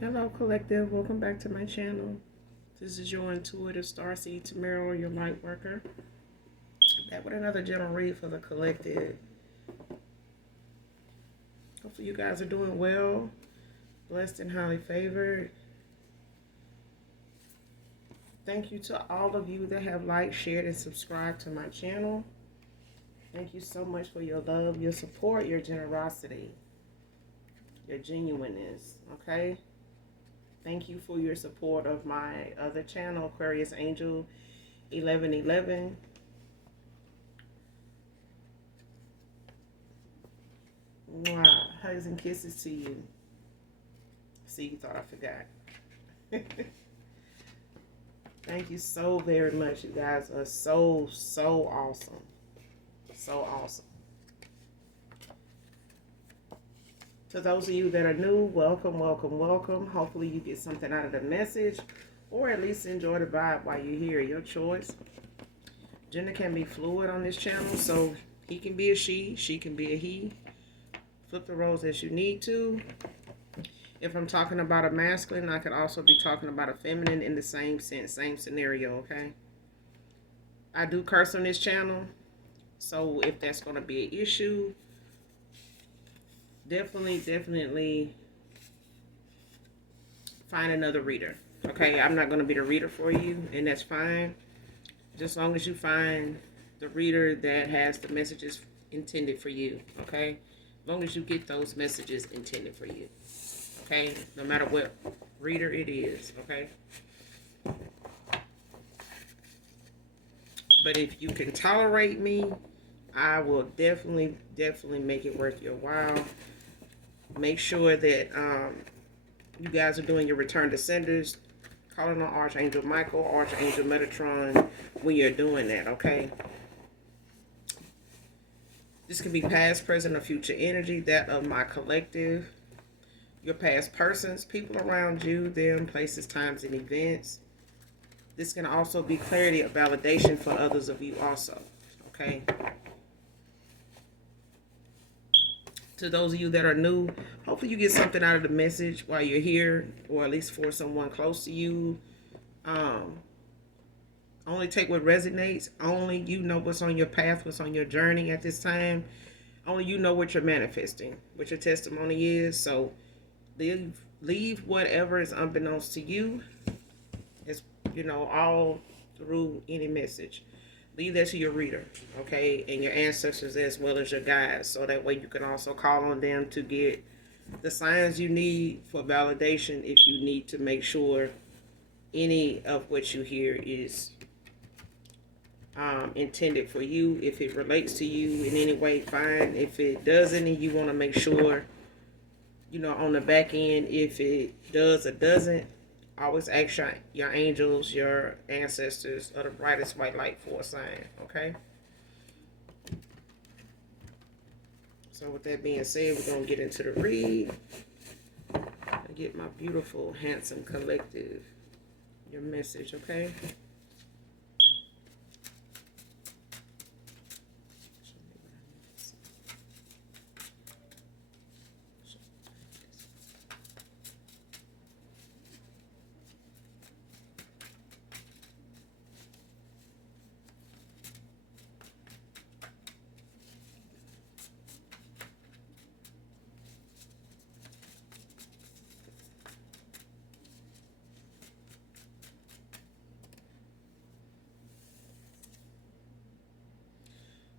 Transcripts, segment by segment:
Hello, collective. Welcome back to my channel. This is your intuitive starseed Tamara, your light worker. Back with another general read for the collective. Hopefully, you guys are doing well, blessed, and highly favored. Thank you to all of you that have liked, shared, and subscribed to my channel. Thank you so much for your love, your support, your generosity, your genuineness. Okay. Thank you for your support of my other channel, Aquarius Angel 1111. Mwah. Hugs and kisses to you. See, you thought I forgot. Thank you so very much. You guys are so awesome. So awesome. To those of you that are new, welcome, welcome, welcome. Hopefully you get something out of the message, or at least enjoy the vibe while you're here. Your choice. Gender can be fluid on this channel, so he can be a she can be a he. Flip the roles as you need to. If I'm talking about a masculine, I could also be talking about a feminine in the same sense, same scenario, okay? I do curse on this channel, so if that's going to be an issue, definitely find another reader, okay? I'm not going to be the reader for you, and that's fine. Just as long as you find the reader that has the messages intended for you, okay? As long as you get those messages intended for you. Okay, no matter what reader it is, okay? But if you can tolerate me, I will definitely make it worth your while. Make sure that you guys are doing your return to senders, calling on Archangel Michael, Archangel Metatron when you're doing that, okay? This can be past, present, or future energy, that of my collective. Your past persons, people around you, them, places, times, and events. This can also be clarity of validation for others of you also, okay? To those of you that are new, hopefully you get something out of the message while you're here, or at least for someone close to you. Only take what resonates. Only you know what's on your path, what's on your journey at this time. Only you know what you're manifesting, what your testimony is. So leave whatever is unbeknownst to you, as you know, all through any message. Leave that to your reader, okay, and your ancestors as well as your guides, so that way you can also call on them to get the signs you need for validation if you need to make sure any of what you hear is intended for you. If it relates to you in any way, fine. If it doesn't, and you want to make sure, you know, on the back end, if it does or doesn't, always ask your angels, your ancestors, or the brightest white light for a sign, okay? So with that being said, we're going to get into the read. I get my beautiful, handsome collective, your message, okay?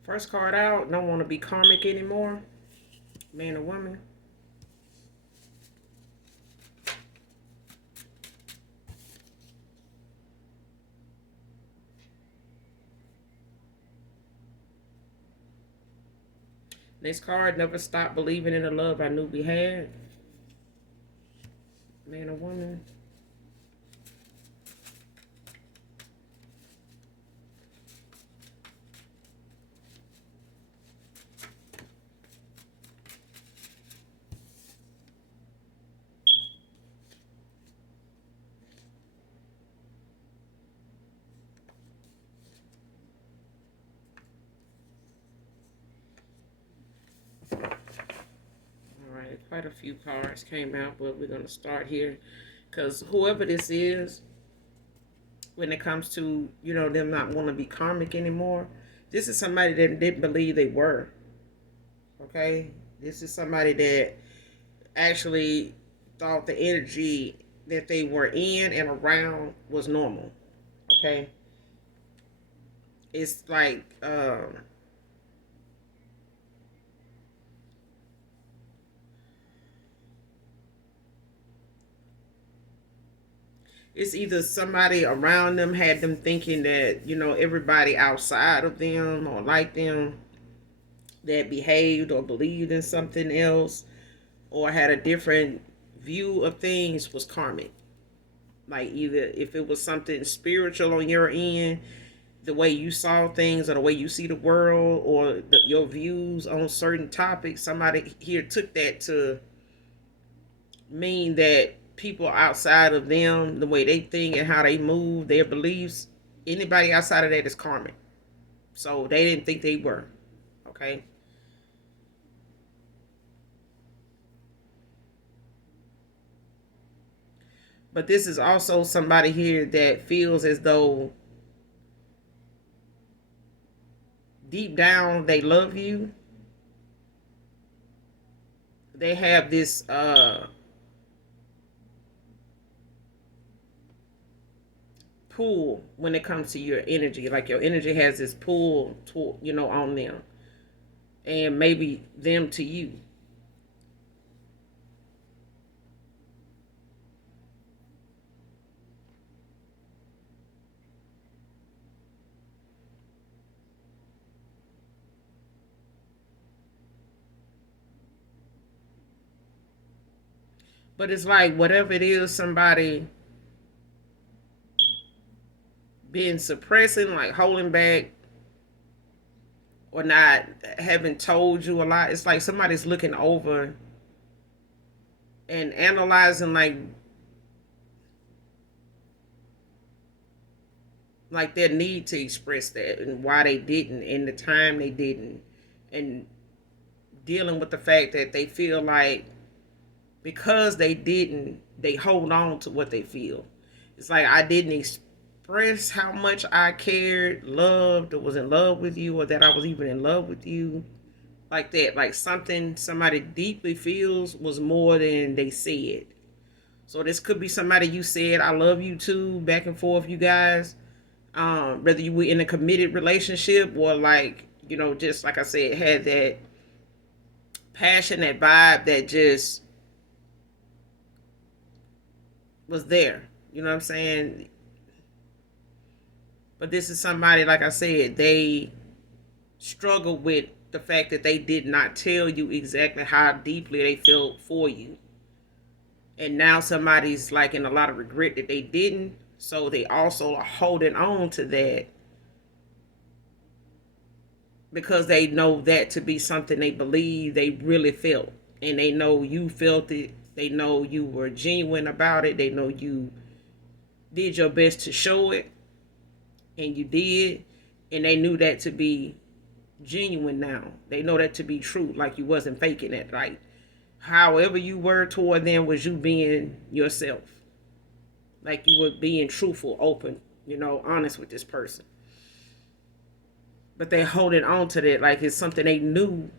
First card out, don't want to be karmic anymore. Man or woman. Next card, never stop believing in the love I knew we had. Man or woman. Quite a few cards came out, but we're going to start here because whoever this is, when it comes to, them not want to be karmic anymore, this is somebody that didn't believe they were. Okay? This is somebody that actually thought the energy that they were in and around was normal. Okay? It's like, it's either somebody around them had them thinking that, everybody outside of them or like them that behaved or believed in something else or had a different view of things was karmic. Like either if it was something spiritual on your end, the way you saw things or the way you see the world or your views on certain topics, somebody here took that to mean that people outside of them, the way they think and how they move, their beliefs, anybody outside of that is karmic. So they didn't think they were. Okay. But this is also somebody here that feels as though deep down they love you. They have this pull when it comes to your energy. Like your energy has this pull to, on them. And maybe them to you. But it's like whatever it is, somebody being suppressing, like holding back, or not having told you a lot. It's like somebody's looking over and analyzing, like their need to express that and why they didn't and the time they didn't, and dealing with the fact that they feel like because they didn't, they hold on to what they feel. It's like I didn't express how much I cared, loved, or was in love with you, or that I was even in love with you. Like that, like something somebody deeply feels was more than they said. So this could be somebody you said I love you to, back and forth, you guys. Whether you were in a committed relationship or like, just like I said, had that passion, that vibe that just was there. You know what I'm saying? But this is somebody, like I said, they struggle with the fact that they did not tell you exactly how deeply they felt for you. And now somebody's like in a lot of regret that they didn't. So they also are holding on to that because they know that to be something they believe they really felt. And they know you felt it. They know you were genuine about it. They know you did your best to show it. And you did. And they knew that to be genuine now. They know that to be true. Like you wasn't faking it. Like however you were toward them was you being yourself. Like you were being truthful, open, honest with this person. But they holding on to that like it's something they knew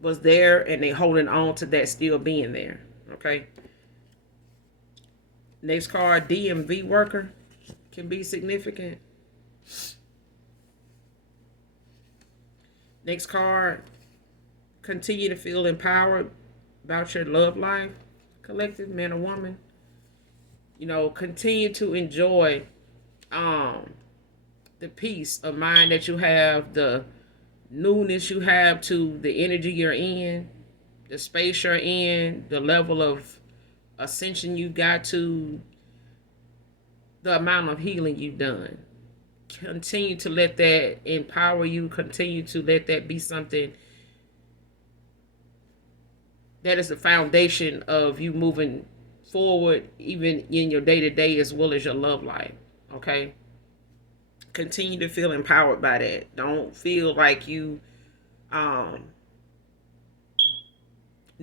was there, and they holding on to that still being there. Okay. Next card, DMV worker can be significant. Next card, continue to feel empowered about your love life. Collective, man or woman. Continue to enjoy the peace of mind that you have, the newness you have to the energy you're in, the space you're in, the level of ascension you got to, the amount of healing you've done. Continue to let that empower you. Continue to let that be something that is the foundation of you moving forward, even in your day to day as well as your love life. Okay? Continue to feel empowered by that. Don't feel like you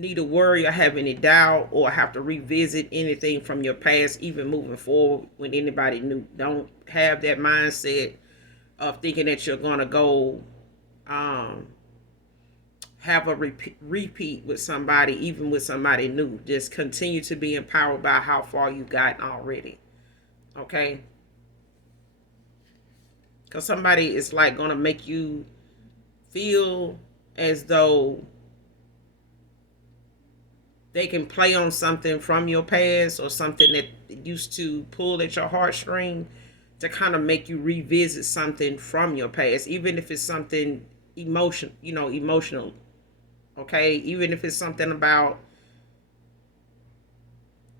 need to worry or have any doubt or have to revisit anything from your past, even moving forward when anybody new. Don't have that mindset of thinking that you're gonna go um, have a repeat with somebody, even with somebody new. Just continue to be empowered by how far you gotten already. Okay, because somebody is like gonna make you feel as though they can play on something from your past or something that used to pull at your heartstring to kind of make you revisit something from your past, even if it's something emotional. Okay, even if it's something about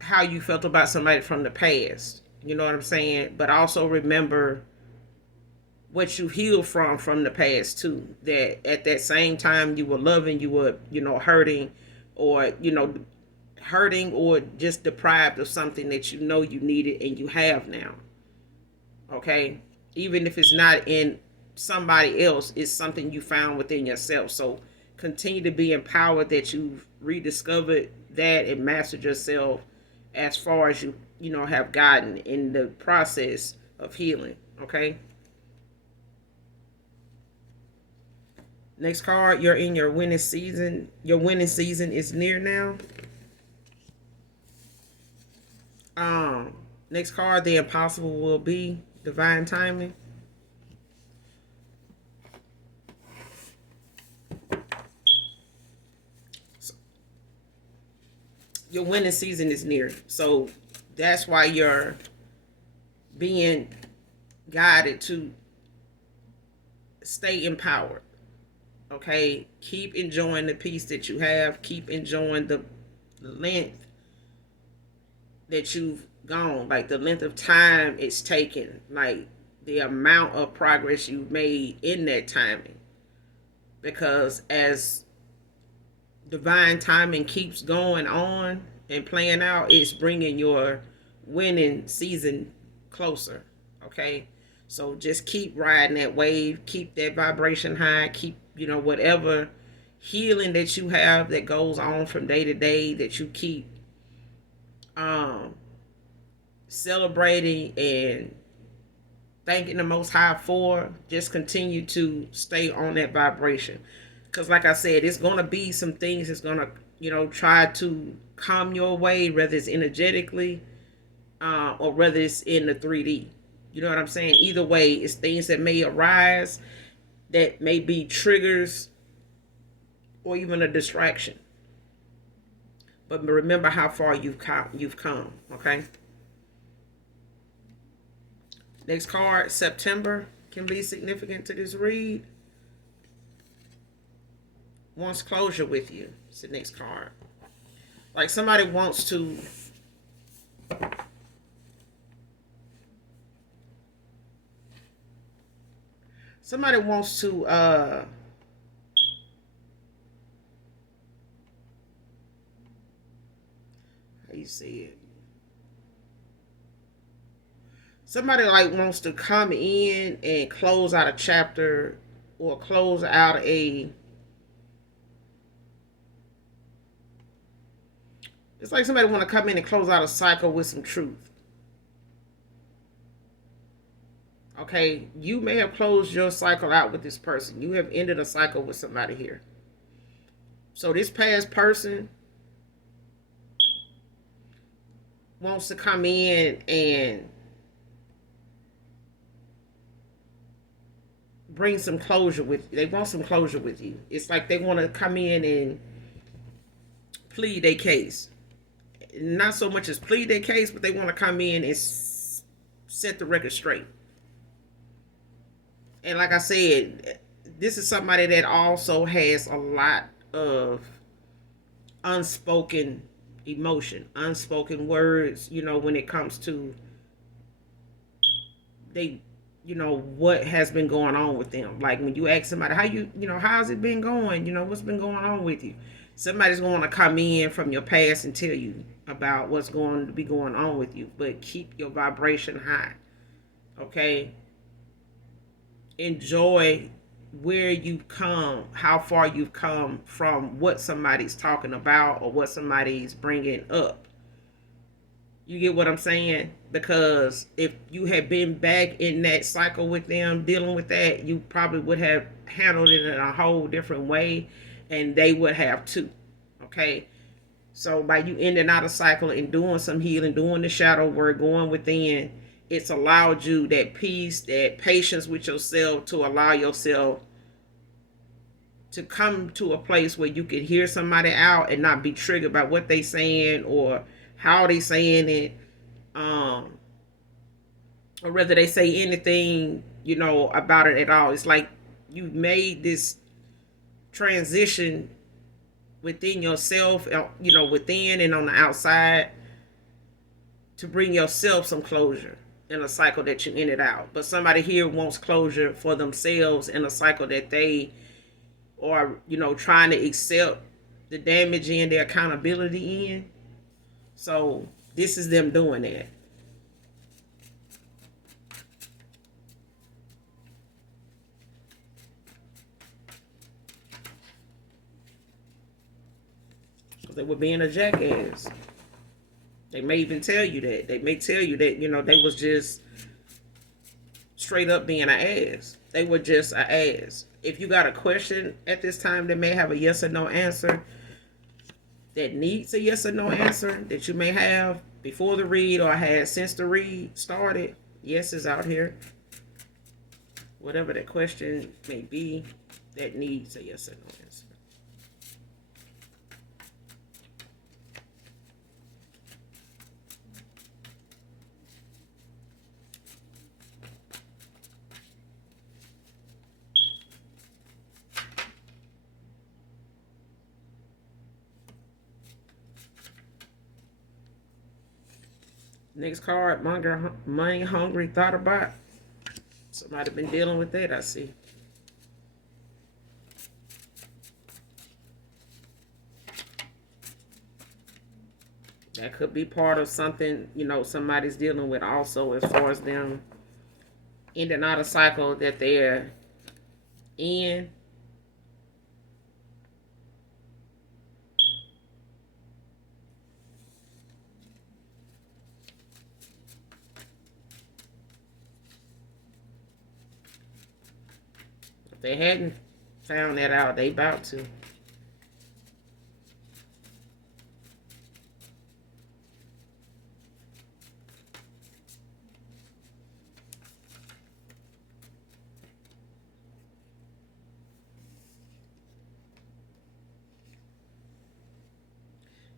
how you felt about somebody from the past. You know what I'm saying? But also remember what you healed from the past too. That at that same time you were loving, you were hurting, or hurting or just deprived of something that you know you needed and you have now. Okay, even if it's not in somebody else, it's something you found within yourself. So continue to be empowered that you've rediscovered that and mastered yourself as far as you have gotten in the process of healing. Okay. Next card, you're in your winning season. Your winning season is near now. Next card, the impossible will be divine timing. So, your winning season is near. So that's why you're being guided to stay empowered. Okay, keep enjoying the peace that you have. Keep enjoying the length that you've gone, like the length of time it's taken, like the amount of progress you've made in that timing. Because as divine timing keeps going on and playing out, it's bringing your winning season closer. Okay, so just keep riding that wave, keep that vibration high, keep whatever healing that you have that goes on from day to day, that you keep um celebrating and thanking the Most High for. Just continue to stay on that vibration, because like I said, it's going to be some things that's going to try to come your way, whether it's energetically or whether it's in the 3D. You know what I'm saying? Either way, it's things that may arise that may be triggers or even a distraction. But remember how far you've come. Okay. Next card, September, can be significant to this read. Wants closure with you. It's the next card. Like somebody wants to how you say it? Somebody like wants to come in and close out a chapter or close out a it's like somebody want to come in and close out a cycle with some truth. Okay, you may have closed your cycle out with this person. You have ended a cycle with somebody here. So this past person wants to come in and bring some closure with you. They want some closure with you. It's like they want to come in and plead their case. Not so much as plead their case, but they want to come in and set the record straight. And like I said, this is somebody that also has a lot of unspoken emotion, unspoken words, when it comes to they what has been going on with them. Like when you ask somebody how's it been going, what's been going on with you, somebody's going to come in from your past and tell you about what's going to be going on with you. But keep your vibration high. Okay, enjoy where you've come, how far you've come from what somebody's talking about or what somebody's bringing up. You get what I'm saying? Because if you had been back in that cycle with them, dealing with that, you probably would have handled it in a whole different way, and they would have too. Okay? So by you ending out a cycle and doing some healing, doing the shadow work, going within, it's allowed you that peace, that patience with yourself to allow yourself to come to a place where you can hear somebody out and not be triggered by what they saying or how they saying it, um, or whether they say anything, about it at all. It's like you made this transition within yourself, within and on the outside, to bring yourself some closure in a cycle that you ended out. But somebody here wants closure for themselves in a cycle that they are, trying to accept the damage in, the accountability in. So this is them doing that. Because they were being a jackass. They may even tell you that. They may tell you that, they was just straight up being an ass. They were just an ass. If you got a question at this time that may have a yes or no answer, that needs a yes or no answer that you may have before the read or had since the read started, yes is out here. Whatever that question may be, that needs a yes or no answer. Next card, money hungry, thought about. Somebody been dealing with that, I see. That could be part of something, somebody's dealing with also, as far as them ending out a cycle that they're in. If they hadn't found that out, they about to.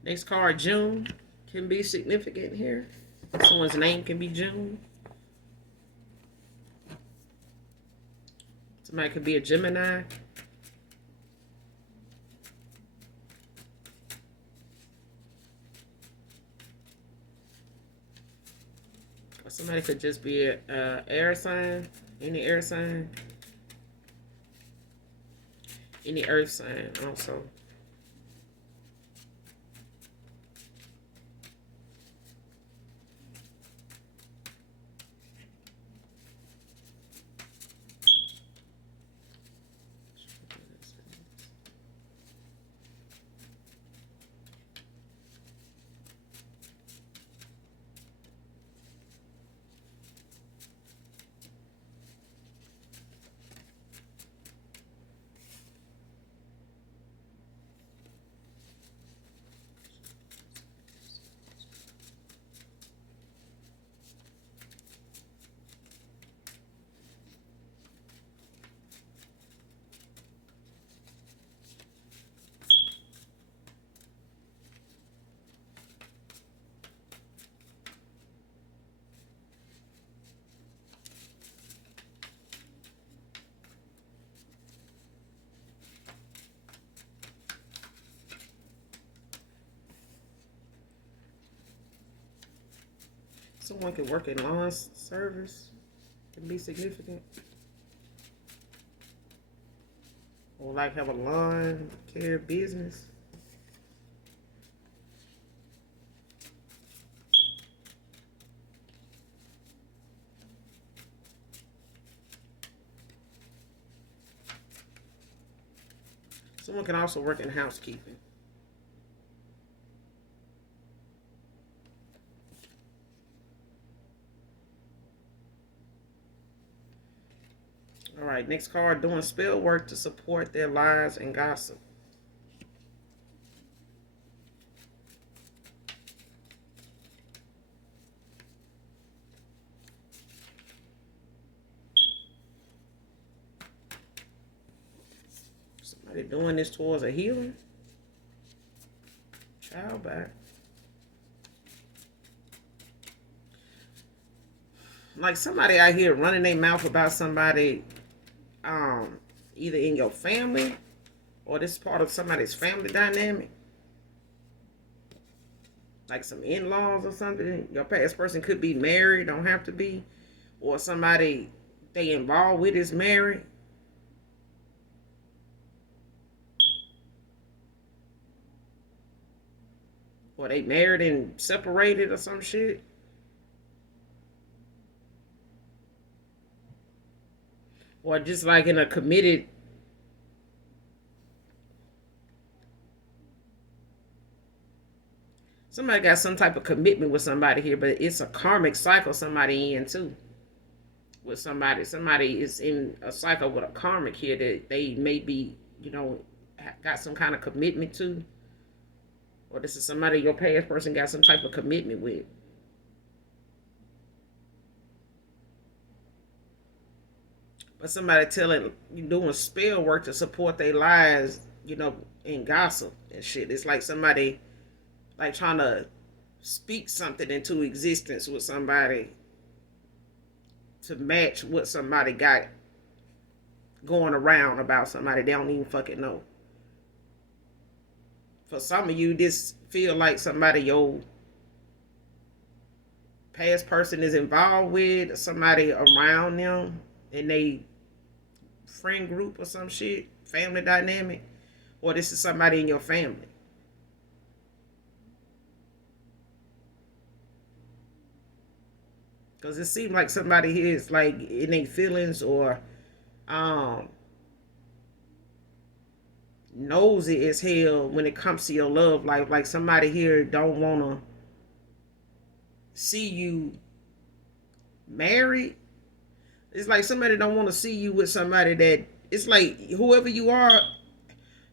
Next card, June, can be significant here. Someone's name can be June. Somebody could be a Gemini. Or somebody could just be an air sign. Any air sign. Any earth sign also. Someone could work in lawn service, can be significant. Or like have a lawn care business. Someone can also work in housekeeping. All right, next card, doing spell work to support their lies and gossip. Somebody doing this towards a healing. Child back. Like somebody out here running their mouth about somebody, either in your family or this is part of somebody's family dynamic. Like some in-laws or something. Your past person could be married, don't have to be, or somebody they involved with is married. Or they married and separated or some shit. Or just like in a committed. Somebody got some type of commitment with somebody here, but it's a karmic cycle somebody in too. With somebody. Somebody is in a cycle with a karmic here that they may be, got some kind of commitment to. Or this is somebody your past person got some type of commitment with. But somebody telling you doing spell work to support their lies, and gossip and shit. It's like somebody like trying to speak something into existence with somebody to match what somebody got going around about somebody they don't even fucking know. For some of you, this feel like somebody your past person is involved with, somebody around them, and they friend group or some shit, family dynamic, or this is somebody in your family. Because it seems like somebody here is like in their feelings or um nosy as hell when it comes to your love life. Like somebody here don't want to see you married. It's like somebody don't want to see you with somebody that, it's like whoever you are,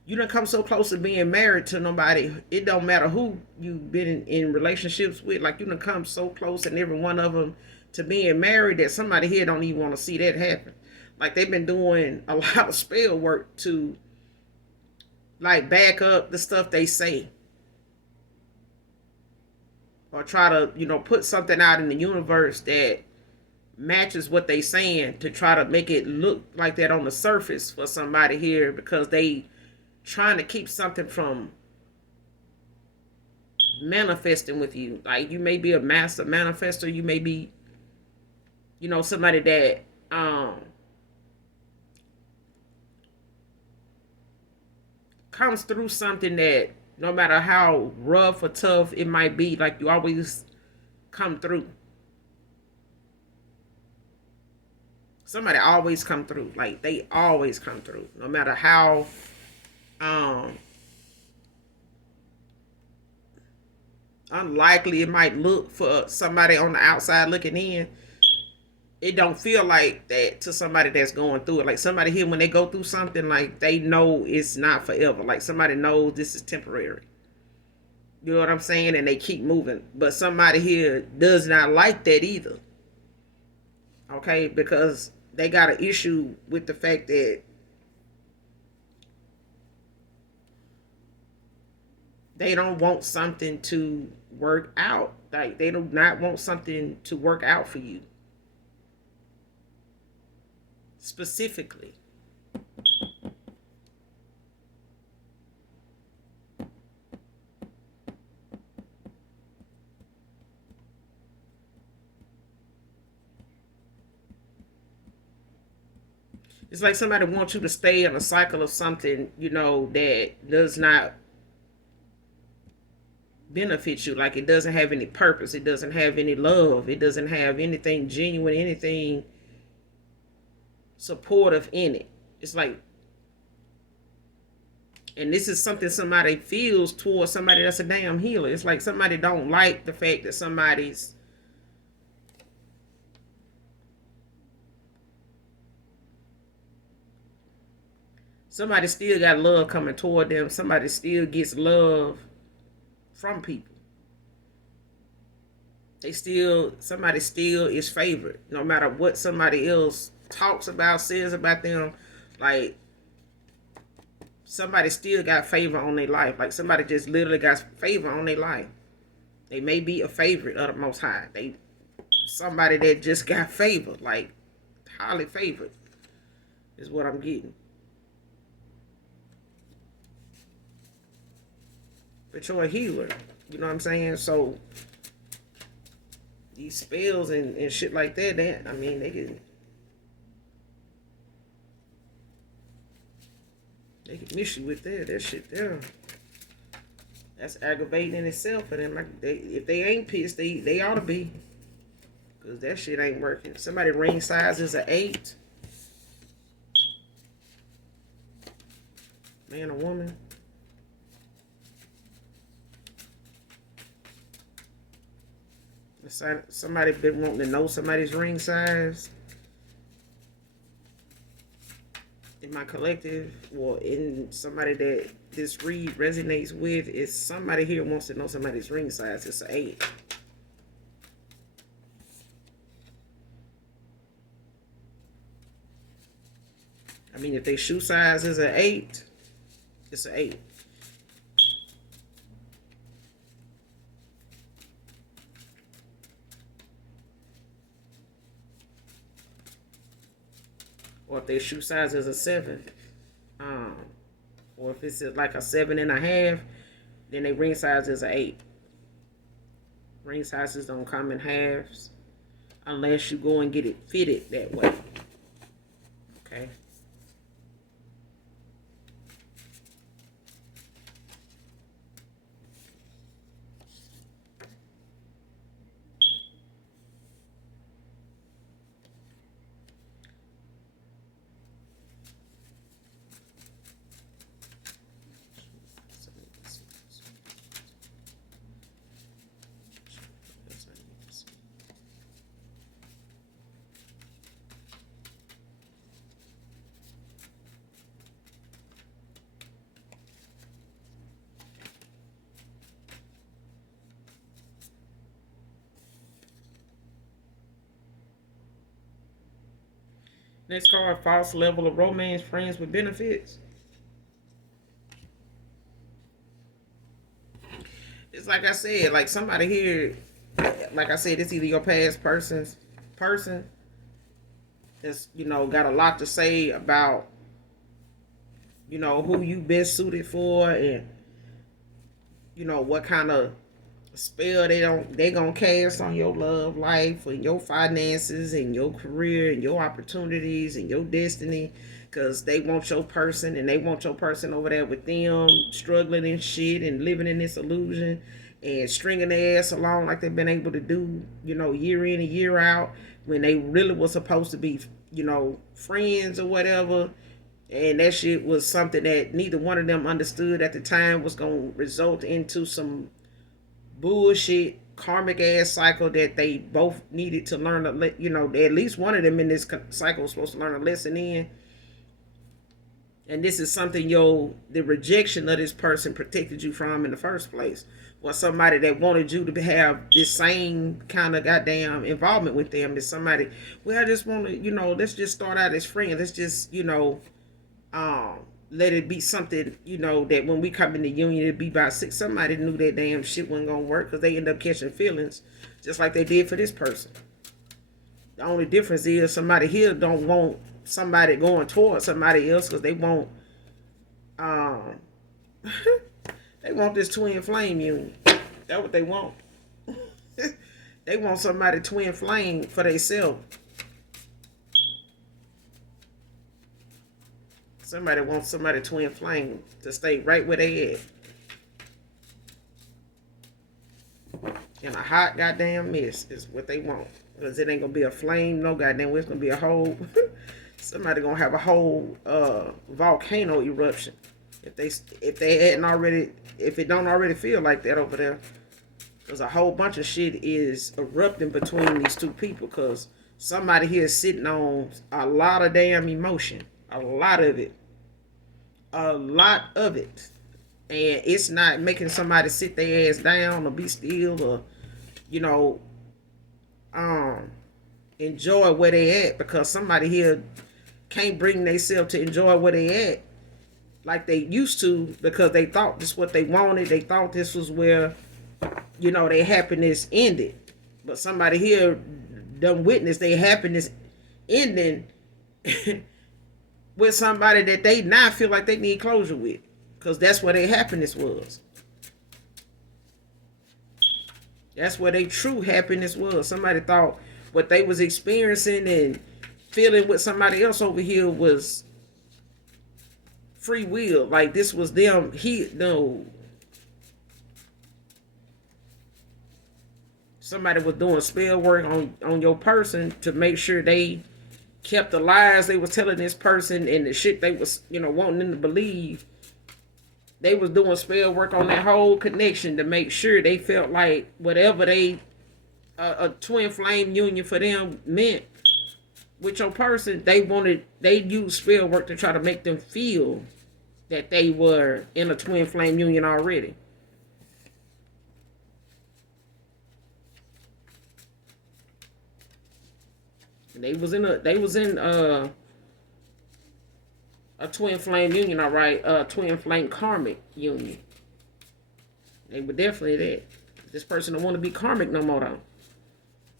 you don't come so close to being married to nobody. It don't matter who you've been in relationships with. Like you don't come so close and every one of them to being married that somebody here don't even want to see that happen. Like they've been doing a lot of spell work to like back up the stuff they say. Or try to, put something out in the universe that matches what they saying to try to make it look like that on the surface for somebody here because they trying to keep something from manifesting with you. Like you may be a master manifester, you may be, somebody that comes through something that no matter how rough or tough it might be, like you always come through. Somebody always come through. Like they always come through. No matter how unlikely it might look for somebody on the outside looking in, it don't feel like that to somebody that's going through it. Like somebody here when they go through something, like they know it's not forever. Like somebody knows this is temporary. You know what I'm saying? And they keep moving. But somebody here does not like that either. Okay? Because they got an issue with the fact that they don't want something to work out. Like they do not want something to work out for you. Specifically. It's like somebody wants you to stay in a cycle of something, that does not benefit you. Like it doesn't have any purpose. It doesn't have any love. It doesn't have anything genuine, anything supportive in it. It's like And this is something somebody feels towards somebody that's a damn healer. It's like somebody don't like the fact that somebody still got love coming toward them. Somebody still gets love from people. Somebody still is favored. No matter what somebody else talks about, says about them, like somebody still got favor on their life. Like somebody just literally got favor on their life. They may be a favorite of the Most High. They somebody that just got favor, like highly favored, is what I'm getting. But you're a healer. You know what I'm saying? So these spells and shit like that, I mean, they can miss you with that. That shit there. That's aggravating in itself for them. Like if they ain't pissed, they ought to be. Cause that shit ain't working. Somebody ring size is an 8. Man or woman. Somebody been wanting to know somebody's ring size. In my collective, or in somebody that this read resonates with, is somebody here wants to know somebody's ring size. It's an 8. I mean, if their shoe size is an 8, it's an 8. Or if their shoe size is a 7, or if it's like a 7.5, then their ring size is an 8. Ring sizes don't come in halves unless you go and get it fitted that way. Okay. Next card, false level of romance, friends with benefits. It's like I said, like somebody here, like I said, it's either your past person that's, got a lot to say about, who you best suited for, and what kind of spell they gonna cast on your love life and your finances and your career and your opportunities and your destiny, because they want your person and they want your person over there with them struggling and shit and living in this illusion and stringing their ass along like they've been able to do, year in and year out, when they really was supposed to be, friends or whatever. And that shit was something that neither one of them understood at the time was going to result into some bullshit karmic ass cycle that they both needed to learn. At least one of them in this cycle was supposed to learn a lesson in. And this is something the rejection of this person protected you from in the first place. Or somebody that wanted you to have this same kind of goddamn involvement with them is somebody, well, I just want to, let's just start out as friends. Let's just, let it be something, that when we come in the union, it'd be about 6. Somebody knew that damn shit wasn't gonna work because they end up catching feelings, just like they did for this person. The only difference is somebody here don't want somebody going towards somebody else because they want, they want this twin flame union. That's what they want. They want somebody twin flame for themselves. Somebody wants somebody twin flame to stay right where they at. In a hot goddamn mess is what they want. Because it ain't going to be a flame, no goddamn way. It's going to be a whole... somebody going to have a whole volcano eruption. If they hadn't already, if it don't already feel like that over there, because a whole bunch of shit is erupting between these two people. Because somebody here is sitting on a lot of damn emotion, a lot of it, a lot of it, and it's not making somebody sit their ass down or be still or you know um enjoy where they at, because somebody here can't bring themselves to enjoy where they at like they used to, because they thought this what they wanted. They thought this was where their happiness ended. But somebody here done witnessed their happiness ending with somebody that they now feel like they need closure with, because that's where their happiness was. That's where their true happiness was. Somebody thought what they was experiencing and feeling with somebody else over here was free will. Like this was them. No. Somebody was doing spell work on your person to make sure they kept the lies they was telling this person and the shit they was wanting them to believe. They was doing spell work on that whole connection to make sure they felt like whatever a twin flame union for them meant with your person, they used spell work to try to make them feel that they were in a twin flame union already. And they was in a twin flame union, all right, a twin flame karmic union. They were definitely that. This person don't want to be karmic no more though.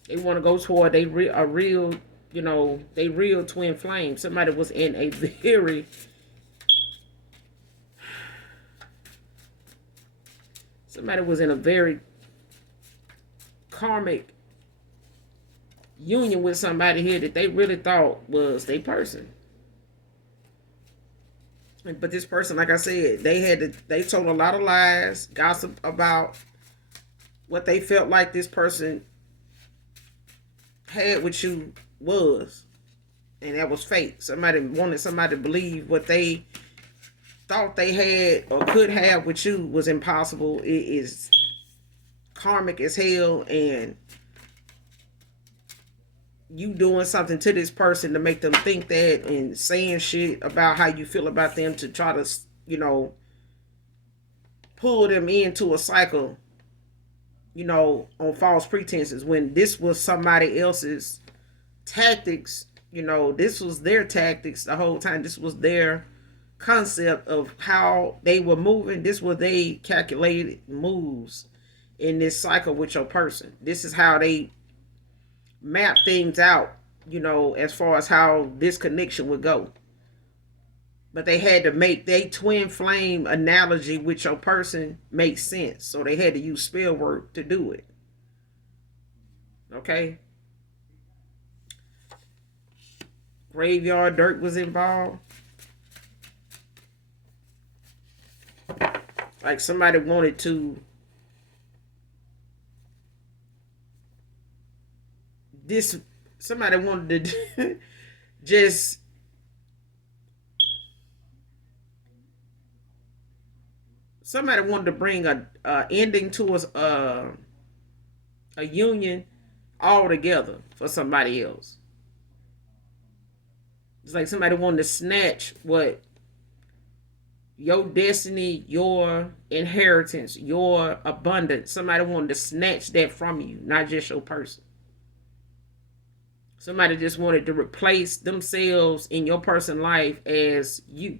They want to go toward a real, they real twin flame. Somebody was in a very karmic union with somebody here that they really thought was their person. But this person, like I said, they told a lot of lies, gossip about what they felt like this person had with you was, and that was fake. Somebody wanted somebody to believe what they thought they had or could have with you was impossible. It is karmic as hell, and you doing something to this person to make them think that, and saying shit about how you feel about them to try to pull them into a cycle on false pretenses, when this was somebody else's tactics. This was their tactics the whole time. This was their concept of how they were moving. This was they calculated moves in this cycle with your person. This is how they map things out, as far as how this connection would go. But they had to make their twin flame analogy with your person make sense. So they had to use spell work to do it. Okay? Graveyard dirt was involved. Like somebody wanted to somebody wanted to just somebody wanted to bring a ending to us, a union all together for somebody else. It's like somebody wanted to snatch what your destiny, your inheritance, your abundance. Somebody wanted to snatch that from you, not just your person. Somebody just wanted to replace themselves in your person's life as you.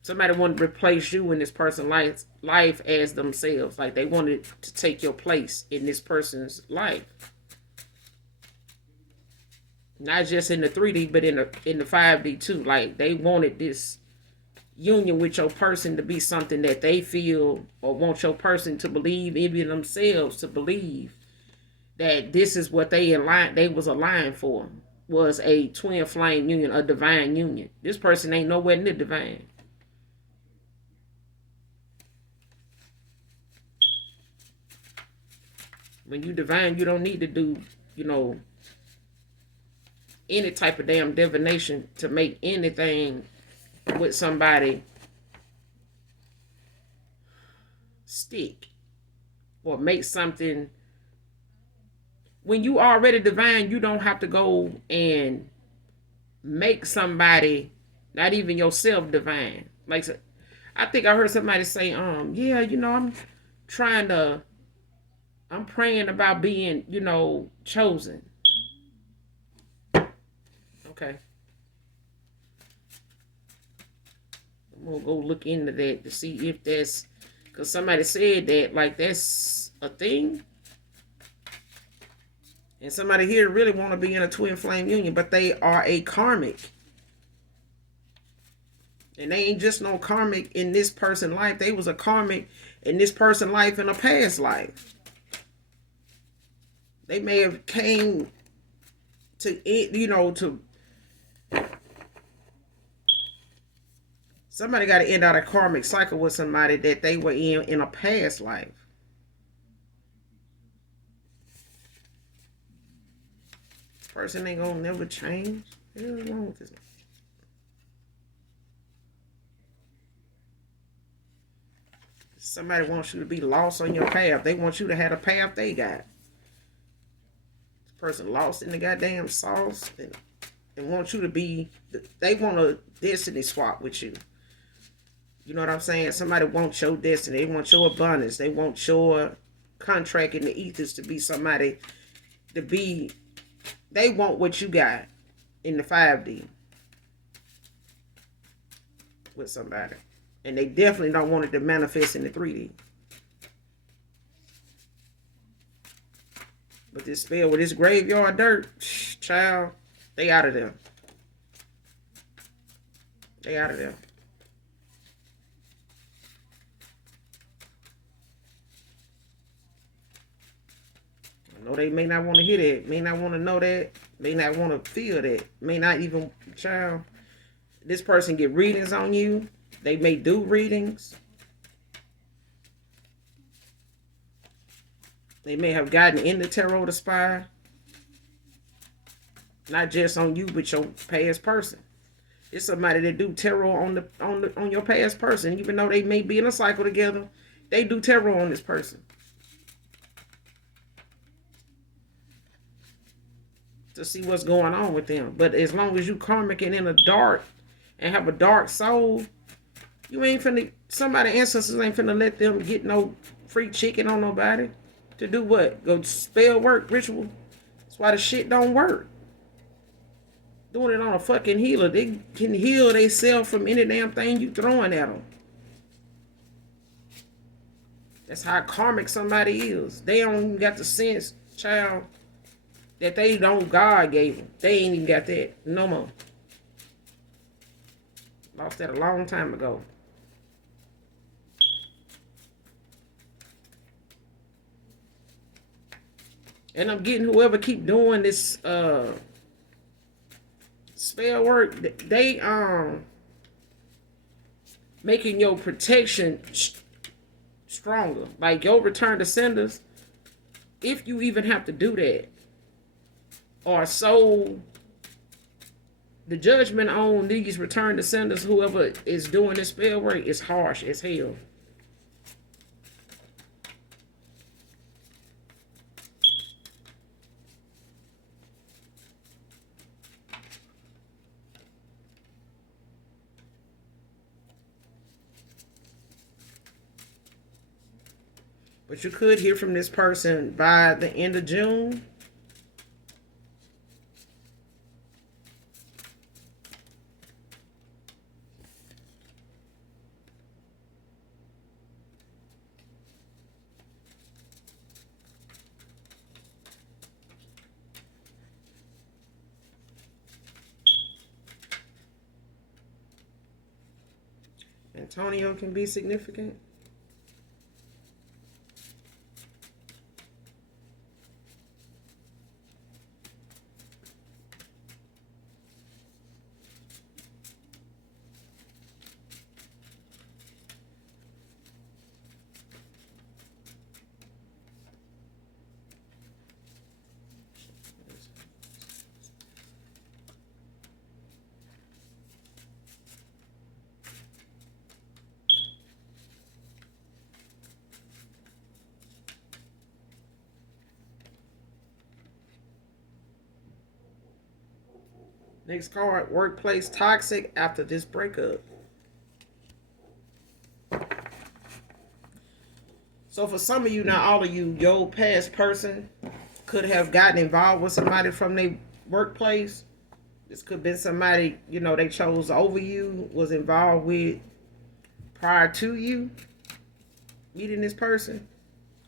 Somebody wanted to replace you in this person's life as themselves. Like they wanted to take your place in this person's life. Not just in the 3D, but in the 5D too. Like they wanted this union with your person to be something that they feel, or want your person to believe, even themselves to believe, that this is what they was aligned for, was a twin flame union, a divine union. This person ain't nowhere near divine. When you divine, you don't need to do, any type of damn divination to make anything with somebody stick or make something. When you already divine, you don't have to go and make somebody, not even yourself, divine. Like, I think I heard somebody say, yeah, trying to, I'm praying about being, chosen. Okay. I'm gonna go look into that to see if that's, because somebody said that, like, that's a thing. And somebody here really want to be in a twin flame union, but they are a karmic. And they ain't just no karmic in this person's life. They was a karmic in this person's life in a past life. They may have came to it, to somebody got to end out a karmic cycle with somebody that they were in a past life. This person ain't gonna never change. What is wrong with this? Somebody wants you to be lost on your path. They want you to have a path they got. This person lost in the goddamn sauce and want you to be. They want a destiny swap with you. You know what I'm saying? Somebody wants your destiny. They want your abundance. They want your contract in the ethers to be somebody to be. They want what you got in the 5D with somebody. And they definitely don't want it to manifest in the 3D. But this spell with this graveyard dirt, child, they out of there. They out of there. I know they may not want to hear that, may not want to know that, may not want to feel that, may not even, child. This person get readings on you. They may do readings. They may have gotten in the tarot to spy. Not just on you, but your past person. It's somebody that do tarot on your past person. Even though they may be in a cycle together, they do tarot on this person. To see what's going on with them. But as long as you karmic and in a dark and have a dark soul, you ain't finna, somebody ancestors ain't finna let them get no free chicken on nobody. To do what? Go spell work, ritual. That's why the shit don't work. Doing it on a fucking healer. They can heal themselves from any damn thing you throwing at them. That's how karmic somebody is. They don't even got the sense, child, that they don't God gave them. They ain't even got that no more. Lost that a long time ago. And I'm getting whoever keep doing this spell work, they making your protection stronger. Like your return to senders, if you even have to do that, or so the judgment on these return to senders, whoever is doing this spell work, is harsh as hell. But you could hear from this person by the end of June. Antonio can be significant. Next card, workplace toxic after this breakup. So for some of you, not all of you, your past person could have gotten involved with somebody from their workplace. This could have been somebody, they chose over you, was involved with prior to you meeting this person.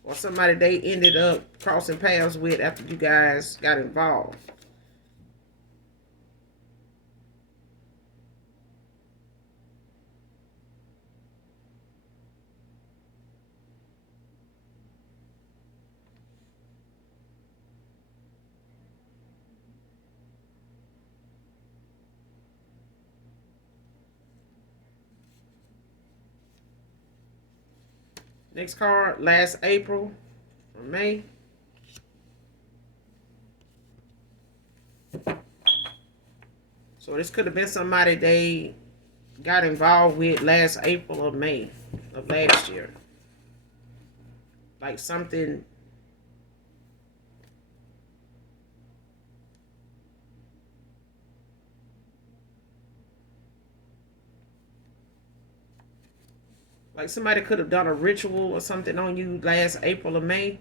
Or somebody they ended up crossing paths with after you guys got involved. Next card, last April or May. So this could have been somebody they got involved with last April or May of last year. Like something like somebody could have done a ritual or something on you last April or May.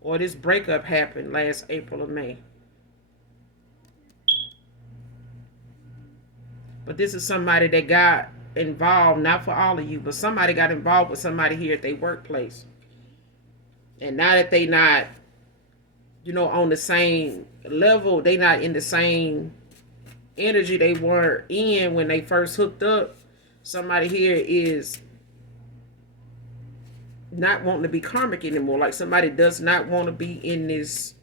Or this breakup happened last April or May. But this is somebody that got involved, not for all of you, but somebody got involved with somebody here at their workplace. And now that they not, on the same level, they not in the same energy they were in when they first hooked up. Somebody here is not wanting to be karmic anymore. Like somebody does not want to be in this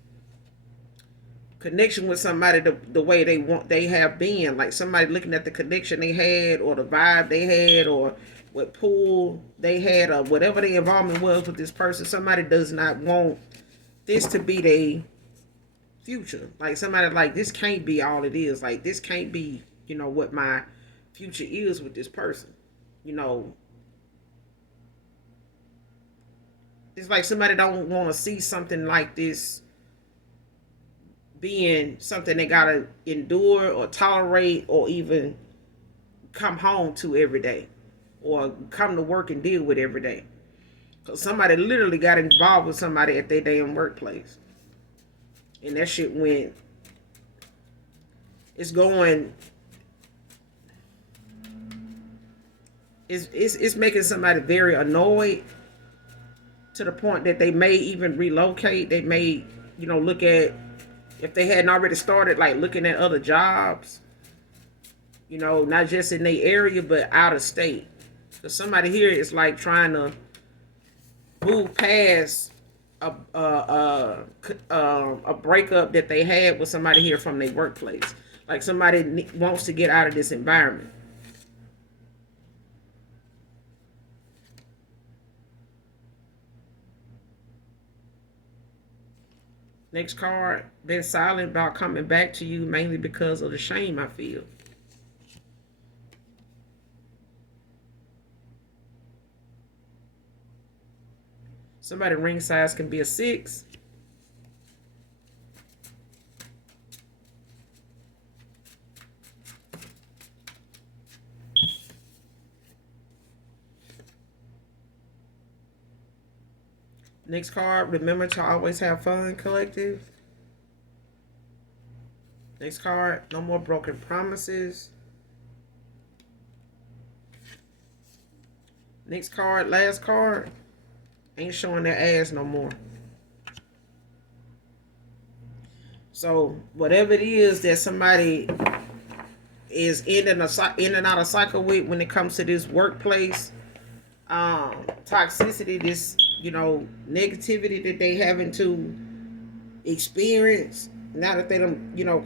connection with somebody the way they have been. Like somebody looking at the connection they had or the vibe they had or what pull they had or whatever the involvement was with this person. Somebody does not want this to be their future. Like somebody like this can't be all it is. Like this can't be, what my future is with this person. It's like somebody don't want to see something like this being something they gotta endure or tolerate or even come home to every day or come to work and deal with every day. Because somebody literally got involved with somebody at their damn workplace. And that shit went, it's going, it's making somebody very annoyed to the point that they may even relocate. They may, look at, if they hadn't already started, like looking at other jobs, not just in their area, but out of state. Because somebody here is like trying to move past a breakup that they had with somebody here from their workplace. Like somebody wants to get out of this environment. Next card, been silent about coming back to you mainly because of the shame I feel. Somebody ring size can be a 6. Next card, remember to always have fun, collective. Next card, no more broken promises. Next card, last card, ain't showing their ass no more. So whatever it is that somebody is in and out of cycle with when it comes to this workplace toxicity, this negativity that they having to experience now that they don't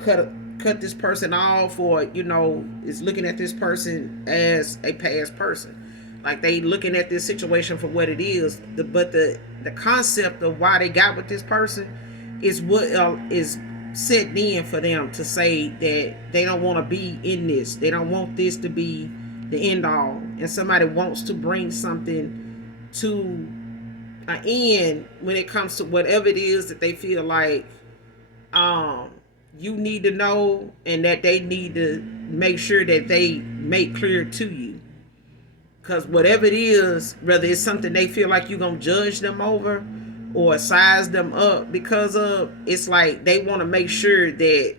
cut this person off or is looking at this person as a past person. Like they looking at this situation for what it is. But the concept of why they got with this person is what is set in for them to say that they don't want to be in this. They don't want this to be the end all. And somebody wants to bring something to an end when it comes to whatever it is that they feel like um you need to know, and that they need to make sure that they make clear to you. Because whatever it is, whether it's something they feel like you're going to judge them over or size them up because of, it's like they want to make sure that,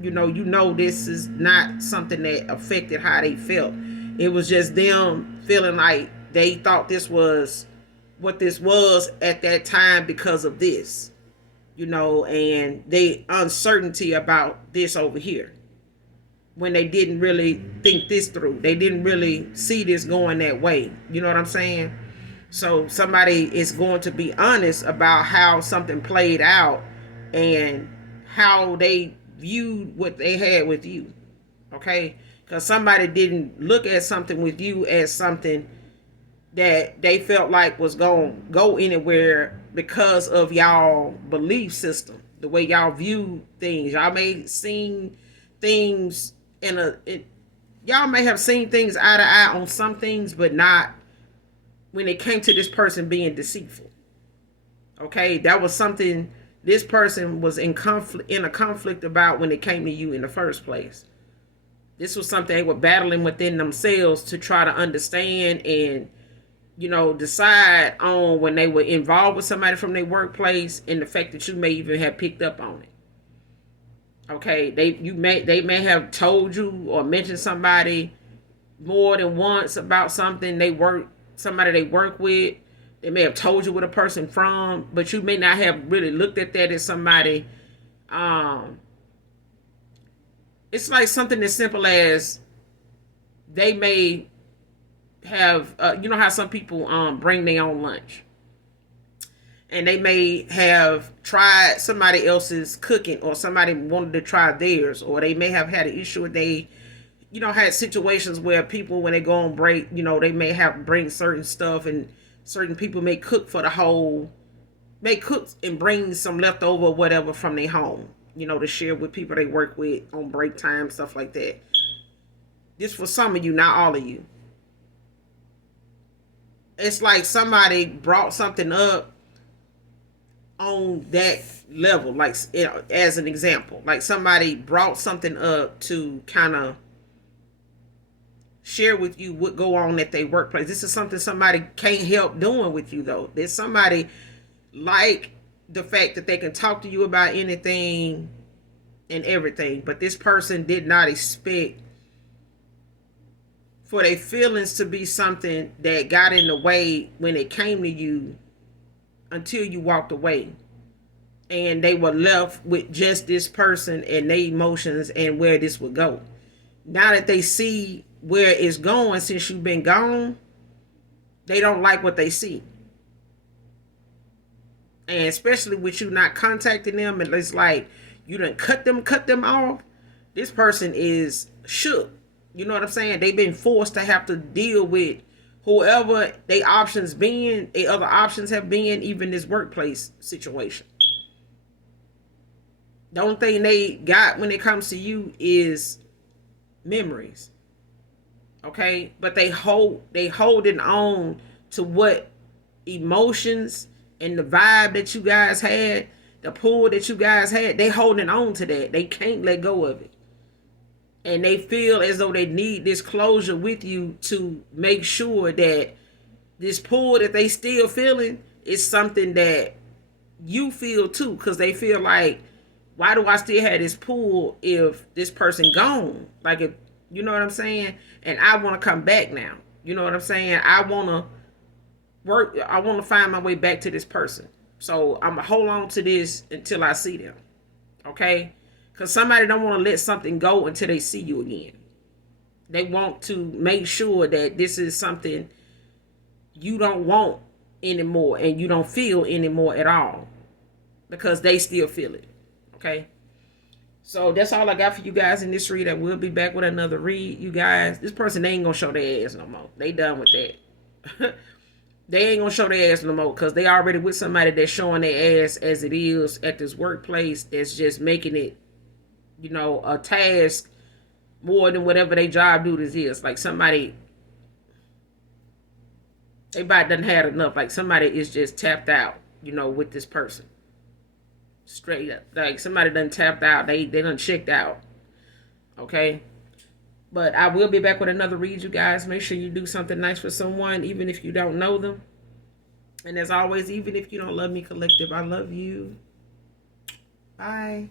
this is not something that affected how they felt. It was just them feeling like they thought this was what this was at that time because of this, and they uncertainty about this over here when they didn't really think this through. They didn't really see this going that way. You know what I'm saying? So somebody is going to be honest about how something played out and how they viewed what they had with you. Okay? Because somebody didn't look at something with you as something that they felt like was going to go anywhere because of y'all belief system, the way y'all view things. Y'all may seen things y'all may have seen things eye to eye on some things, but not when it came to this person being deceitful. Okay, that was something this person was in a conflict about when it came to you in the first place. This was something they were battling within themselves to try to understand and decide on when they were involved with somebody from their workplace, and the fact that you may even have picked up on it. Okay, they may have told you or mentioned somebody more than once about something somebody they work with. They may have told you where the person from, but you may not have really looked at that as somebody. It's like something as simple as they may have, how some people bring their own lunch, and they may have tried somebody else's cooking, or somebody wanted to try theirs, or they may have had an issue with had situations where people, when they go on break, they may have bring certain stuff, and certain people may cook may cook and bring some leftover whatever from their home, to share with people they work with on break time, stuff like that. This for some of you, not all of you. It's like somebody brought something up on that level, like as an example, like somebody brought something up to kind of share with you what go on at their workplace. This is something somebody can't help doing with you, though. There's somebody like the fact that they can talk to you about anything and everything, but this person did not expect for their feelings to be something that got in the way when it came to you, until you walked away, and they were left with just this person and their emotions and where this would go. Now that they see where it's going since you've been gone, they don't like what they see. And especially with you not contacting them, and it's like you done cut them off. This person is shook. You know what I'm saying? They've been forced to have to deal with whoever they options being, they other options have been, even this workplace situation. The only thing they got when it comes to you is memories. Okay? But they holding on to what emotions and the vibe that you guys had, the pull that you guys had, they holding on to that. They can't let go of it. And they feel as though they need this closure with you to make sure that this pull that they still feeling is something that you feel too. Because they feel like, why do I still have this pull if this person gone? Like, if you know what I'm saying? And I want to come back now. You know what I'm saying? I want to find my way back to this person. So I'm going to hold on to this until I see them. Okay? Because somebody don't want to let something go until they see you again. They want to make sure that this is something you don't want anymore and you don't feel anymore at all. Because they still feel it. Okay? So that's all I got for you guys in this read. I will be back with another read, you guys. This person, they ain't going to show their ass no more. They done with that. They ain't going to show their ass no more because they already with somebody that's showing their ass as it is at this workplace, that's just making it, a task more than whatever their job duties is. Like somebody Everybody done had enough. Like somebody is just tapped out, with this person. Straight up. Like somebody done tapped out. They done checked out. Okay? But I will be back with another read, you guys. Make sure you do something nice for someone, even if you don't know them. And as always, even if you don't love me, collective, I love you. Bye.